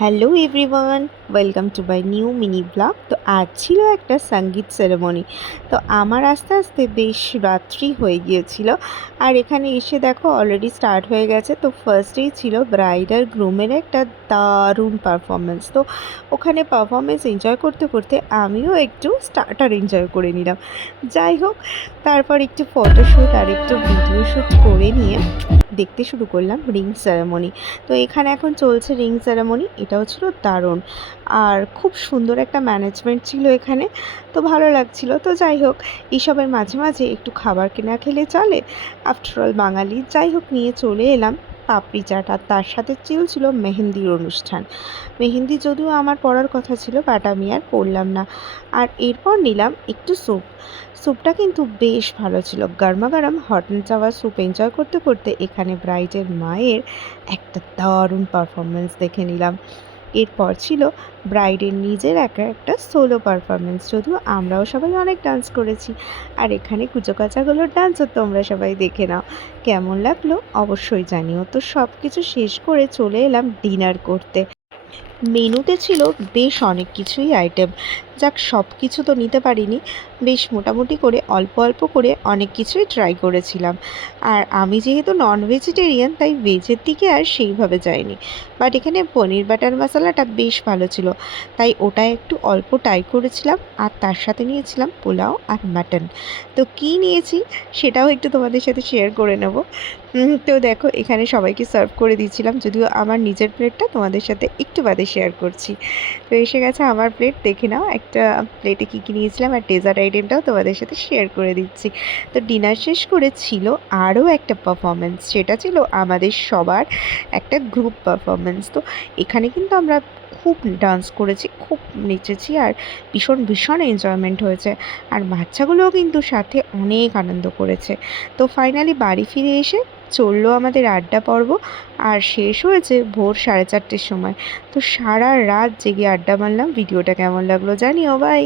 Hello everyone, welcome to my new mini blog. তো আজ ছিল একটা সঙ্গীত সেরেমনি। তো আমার আস্তে আস্তে বেশ রাত্রি হয়ে গিয়েছিল, আর এখানে এসে দেখো অলরেডি স্টার্ট হয়ে গেছে। তো ফার্স্টেই ছিল ব্রাইড আর গ্রুমের একটা দারুণ পারফরমেন্স। তো ওখানে পারফরমেন্স এনজয় করতে করতে আমিও একটু স্টার্টার এনজয় করে নিলাম। যাই হোক, তারপর একটু ফটোশ্যুট আর একটু ভিডিও শ্যুট করে নিয়ে দেখতে শুরু করলাম রিং সেরেমনি। তো এখানে এখন চলছে রিং সেরেমনি, এটাও ছিল দারুণ। আর খুব সুন্দর একটা ম্যানেজমেন্ট ছিল এখানে, তো ভালো লাগছিল। তো যাই হোক, এইসবের মাঝে মাঝে একটু খাবার কেনা খেলে চলে, আফটারঅল বাঙালি। যাই হোক, নিয়ে চলে এলাম পাপড়ি চাট, আর তার সাথে ছিল মেহেন্দির অনুষ্ঠান। মেহেন্দি যদিও আমার পড়ার কথা ছিল, বাট আমি আর পড়লাম না। আর এরপর নিলাম একটু স্যুপ। স্যুপটা কিন্তু বেশ ভালো ছিল, গরমা গরম hot and sour soup enjoy করতে করতে এখানে ব্রাইডের মায়ের একটা দারুণ পারফরমেন্স দেখে নিলাম। এরপর ছিল ব্রাইডের নিজের একটা সোলো পারফরমেন্স, যদিও আমরাও সবাই অনেক ডান্স করেছি। আর এখানে কুচোকাচাগুলোর ডান্সও তোমরা সবাই দেখে নাও। কেমন লাগলো অবশ্যই জানিও। তো সব কিছু শেষ করে চলে এলাম ডিনার করতে। মেনুতে ছিল বেশ অনেক কিছুই আইটেম। যাক, সব কিছু তো নিতে পারিনি, বেশ মোটামুটি করে অল্প অল্প করে অনেক কিছুই ট্রাই করেছিলাম। আর আমি যেহেতু নন ভেজিটেরিয়ান, তাই ভেজের দিকে আর সেইভাবে যাইনি। বাট এখানে পনির বাটার মশলাটা বেশ ভালো ছিল, তাই ওটা একটু অল্প ট্রাই করেছিলাম। আর তার সাথে নিয়েছিলাম পোলাও আর মাটন। তো কী নিয়েছি সেটাও একটু তোমাদের সাথে শেয়ার করে নেব। তো দেখো, এখানে সবাইকে সার্ভ করে দিচ্ছিলাম, যদিও আমার নিজের প্লেটটা তোমাদের সাথে একটু বাদে শেয়ার করছি। তো এসে গেছে আমার প্লেট, দেখে নাও একটা প্লেটে কী কী নিয়েছিলাম, আর ডেজার্ট আইটেমটাও তোমাদের সাথে শেয়ার করে দিচ্ছি। তো ডিনার শেষ করে ছিল আরও একটা পারফরমেন্স, সেটা ছিল আমাদের সবার একটা গ্রুপ পারফরমেন্স। তো এখানে কিন্তু আমরা খুব ডান্স করেছি, খুব নেচেছি, আর ভীষণ ভীষণ এনজয়মেন্ট হয়েছে। আর বাচ্চাগুলোও কিন্তু সাথে অনেক আনন্দ করেছে। তো ফাইনালি বাড়ি ফিরে এসে চললো আমাদের আড্ডা পর্ব, আর শেষ হয়েছে ভোর 4:30-র সময়। তো সারা রাত জেগে আড্ডা মারলাম। ভিডিওটা কেমন লাগলো জানিও, বাই।